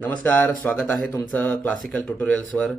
नमस्कार, स्वागत आहे तुमचं क्लासिकल ट्युटोरियल्सवर.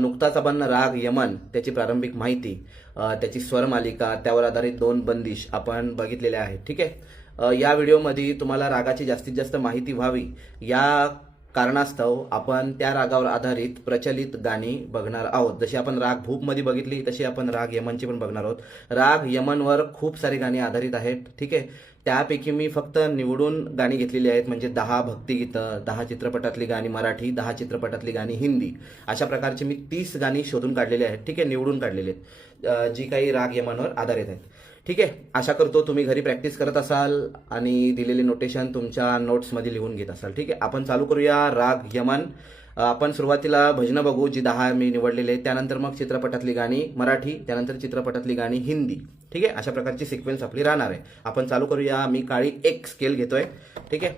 नुकताच आपण राग यमन त्याची प्रारंभिक माहिती, त्याची स्वरमालिका, त्यावर आधारित 2 बंदिश आपण बघितलेले आहेत. ठीक आहे. या व्हिडिओमध्ये तुम्हाला रागाची जास्तीत जास्त माहिती व्हावी या कारणास्तव आपण त्या रागावर आधारित प्रचलित गाणी बघणार आहोत. जशी आपण राग भूपमध्ये बघितली तशी आपण राग यमनची पण बघणार आहोत. राग यमनवर खूप सारी गाणी आधारित आहेत. ठीक आहे. त्यापैकी मी फक्त निवडून गाणी घेतलेली आहेत, म्हणजे 10 भक्तिगीतं, 10 चित्रपटातली गाणी मराठी, 10 चित्रपटातली गाणी हिंदी, अशा प्रकारची मी 30 गाणी शोधून काढलेली आहेत. ठीक आहे, निवडून काढलेली आहेत, जी काही राग यमनवर आधारित आहेत. ठीक आहे. आशा करतो तुम्ही घरी प्रॅक्टिस करत असाल आणि दिलेली नोटेशन तुमच्या नोट्समध्ये लिहून घेत असाल. ठीक आहे. आपण चालू करूया राग यमन. आपण सुरुवातीला भजनं बघू, जी 10 मी निवडलेले आहेत. त्यानंतर मग चित्रपटातली गाणी मराठी, त्यानंतर चित्रपटातली गाणी हिंदी. ठीक आहे. अशा प्रकारची सिक्वेन्स आपली राहणार आहे. आपण चालू करूया. मी काळी 1 स्केल घेतोय. ठीक आहे.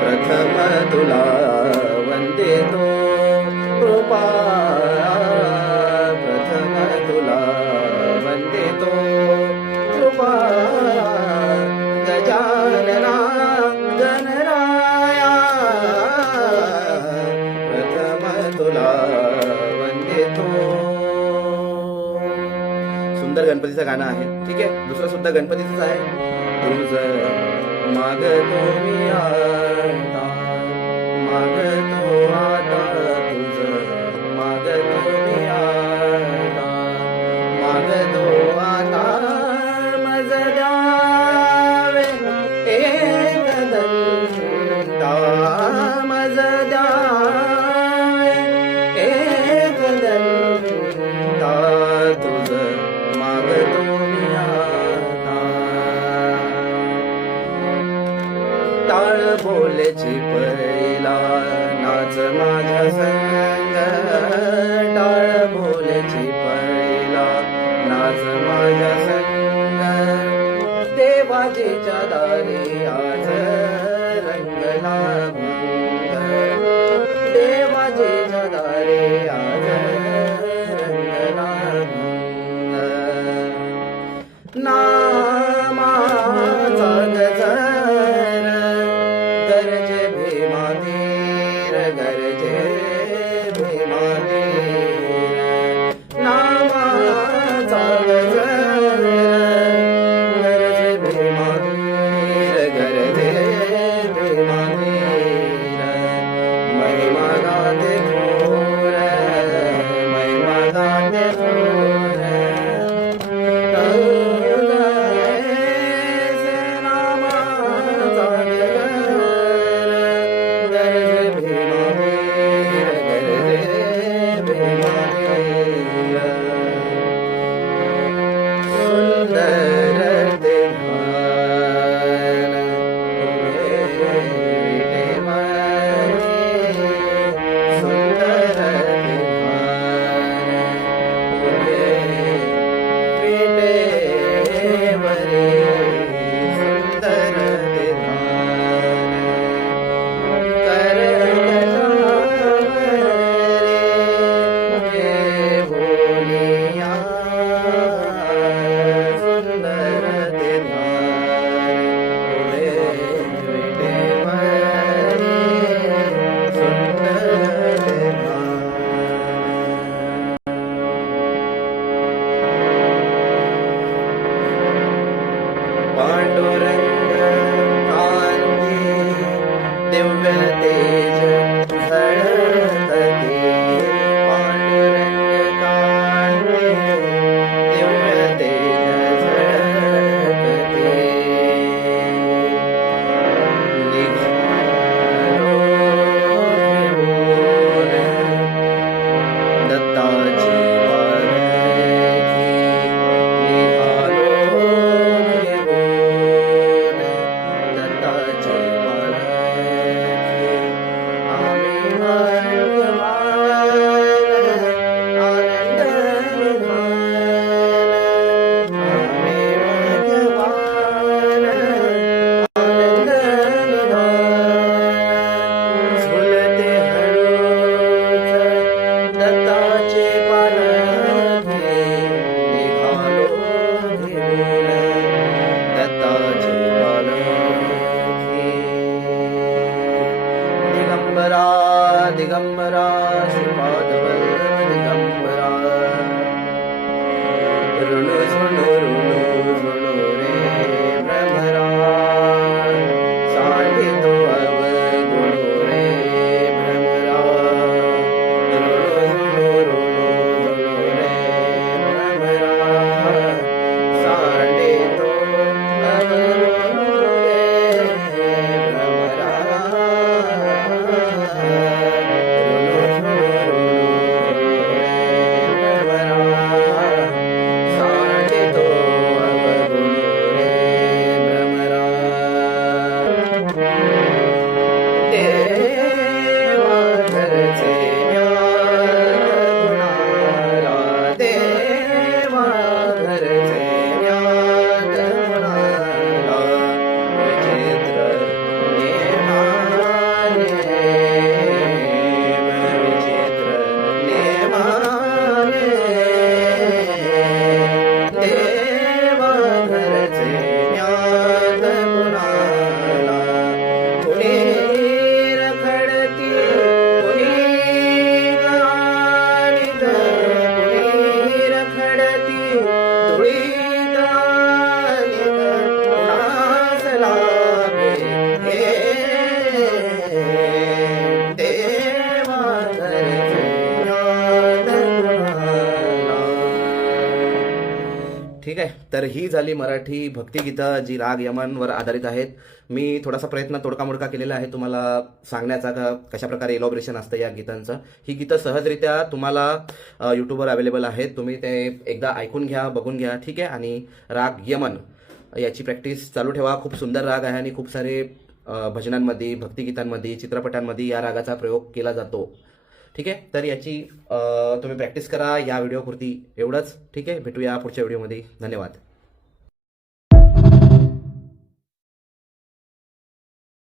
प्रथम तुला वंदे तो कृपा, प्रथम तुला वंदे तो कृपा, गजानना गणराया, प्रथम तुला वंदे तो. सुंदर गणपतीचं गाणं आहे. ठीक आहे. दुसरं सुद्धा गणपतीचंच आहे. तुझं मागतो मी आता, मागतो आता तुझं, मागतो मी आता, मागतो आता मज द्यावे एक दंता, मज द्यावे एक दंता, तुझं मागतो मी आता. टाळ बोलेची पहिला नाच माझ्या संग, टाळ बोलेची पहिला नाच माझ्या संग, देवाजीच्या दारी आज रंगला भंग, देवाजीच्या दारी आज रंगला भंग. नामाचा गजर गरजे भीमाधीर, गरजे भीमाधीर, नामाचा गजर गरजे भीमाधीर, गरजे ऋणू झुणू रे भ्रमरा सांडितो अवगुणू रे भ्रमरा ऋणू झुणू रे भ्रमरा सांडितो अवगुणू रे भ्रमरा ठीक आहे. तर ही झाली मराठी भक्तिगीतं जी राग यमनवर आधारित आहेत. मी थोडासा प्रयत्न तोडकामोडका केलेला आहे तुम्हाला सांगण्याचा कशा प्रकारे इलॉबरेशन असतं या गीतांचं. ही गीतं सहजरित्या तुम्हाला यूट्यूबवर अवेलेबल आहेत. तुम्ही ते एकदा ऐकून घ्या, बघून घ्या. ठीक आहे. आणि राग यमन याची प्रॅक्टिस चालू ठेवा. खूप सुंदर राग आहे आणि खूप सारे भजनांमध्ये, भक्तिगीतांमध्ये, चित्रपटांमध्ये या रागाचा प्रयोग केला जातो. ठीक आहे. तर याची तुम्ही प्रॅक्टिस करा या व्हिडिओपुरती एवढंच. ठीक आहे. भेटूया पुढच्या व्हिडिओमध्ये. धन्यवाद.